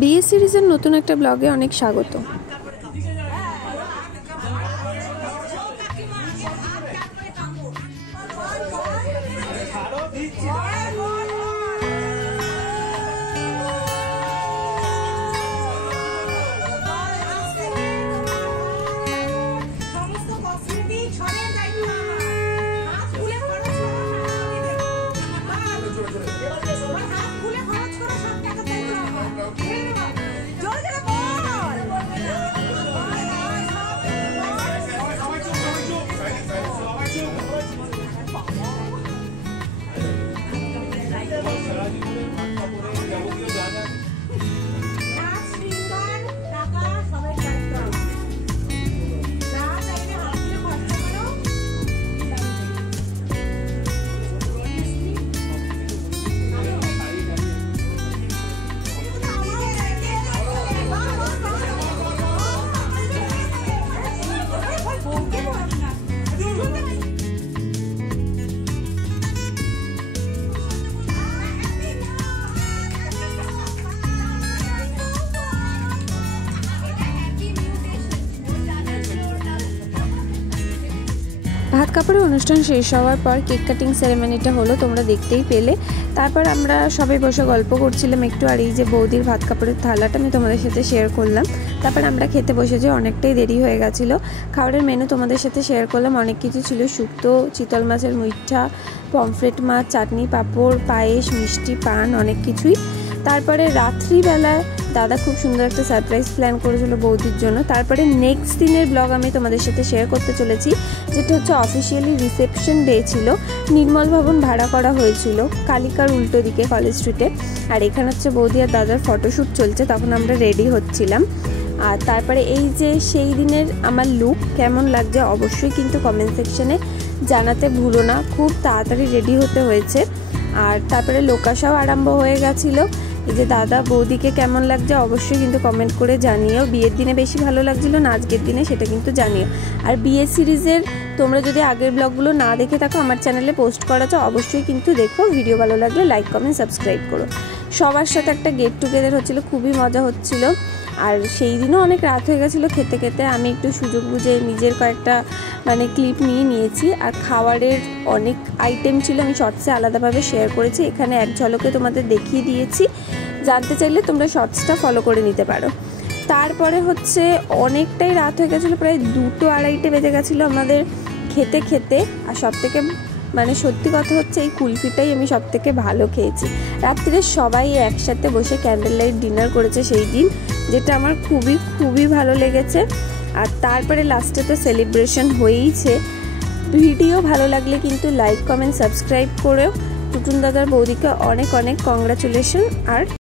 BS সিরিজের নতুন একটা ব্লগে অনেক স্বাগত। ভাত কাপড়ের অনুষ্ঠান শেষ হওয়ার পর কেক কাটিং সেরেমনিটা হলো, তোমরা দেখতেই পেলে। তারপর আমরা সবাই বসে গল্প করছিলাম একটু, আর এই যে বৌদির ভাত কাপড়ের থালাটা আমি তোমাদের সাথে শেয়ার করলাম। তারপর আমরা খেতে বসেছি, অনেকটাই দেরি হয়ে গেছিলো। খাবারের মেনু তোমাদের সাথে শেয়ার করলাম, অনেক কিছু ছিল, শুক্তো, চিতল মাছের মুইঠা, পমফ্রেট মাছ, চাটনি, পাঁপড়, পায়েস, মিষ্টি, পান, অনেক কিছুই। তারপরে রাত্রিবেলায় দাদা খুব সুন্দর একটা সারপ্রাইজ প্ল্যান করেছিল বৌদির জন্য। তারপরে নেক্সট দিনের ব্লগ আমি তোমাদের সাথে শেয়ার করতে চলেছি, যেটা হচ্ছে অফিসিয়ালি রিসেপশন ডে ছিল। নির্মল ভবন ভাড়া করা হয়েছিল কালিকার উল্টো দিকে কলেজ স্ট্রিটে। আর এখানে হচ্ছে বৌদি আর দাদার ফটোশ্যুট চলছে, তখন আমরা রেডি হচ্ছিলাম। আর তারপরে এই যে সেই দিনের আমার লুক কেমন লাগছে অবশ্যই কিন্তু কমেন্ট সেকশনে জানাতে ভুলো না। খুব তাড়াতাড়ি রেডি হতে হয়েছে। আর তারপরে লোকাশাও আরম্ভ হয়ে গেছিলো। এই যে দাদা বৌদিকে কেমন লাগছে অবশ্যই কিন্তু কমেন্ট করে জানিও। বিয়ের দিনে বেশি ভালো লাগছিল না আজকের দিনে, সেটা কিন্তু জানিও। আর বিয়ে সিরিজের তোমরা যদি আগের ব্লগগুলো না দেখে থাকো, আমার চ্যানেলে পোস্ট করা আছে, অবশ্যই কিন্তু দেখো। ভিডিও ভালো লাগলে লাইক, কমেন্ট, সাবস্ক্রাইব করো। সবার সাথে একটা গেট টুগেদার হচ্ছিলো, খুবই মজা হচ্ছিল। আর সেই দিনও অনেক রাত হয়ে গেছিলো খেতে খেতে। আমি একটু সুযোগ বুঝে নিজের কয়েকটা ক্লিপ নিয়েছি। আর খাবারের অনেক আইটেম ছিল, আমি শর্টসে আলাদাভাবে শেয়ার করেছি, এখানে এক ঝলকে তোমাদের দেখিয়ে দিয়েছি। জানতে চাইলে তোমরা শর্টসটা ফলো করে নিতে পারো। তারপরে হচ্ছে অনেকটাই রাত হয়ে গেছিলো, প্রায় 2-2:30 বেজে গেছিলো আমাদের খেতে খেতে। আর সবথেকে সত্যি কথা হচ্ছে এই কুলফিটাই আমি সবথেকে ভালো খেয়েছি। রাত্রে সবাই একসাথে বসে ক্যান্ডেল লাইট ডিনার করেছে সেই দিন, যেটা আমার খুবই খুবই ভালো লেগেছে। আর তারপরে লাস্টে তো সেলিব্রেশন হয়েইছে। ভিডিও ভালো লাগলে কিন্তু লাইক, কমেন্ট, সাবস্ক্রাইব করেও টুটুন দাদার বৌদিকে অনেক অনেক কংগ্রাচুলেশন। আর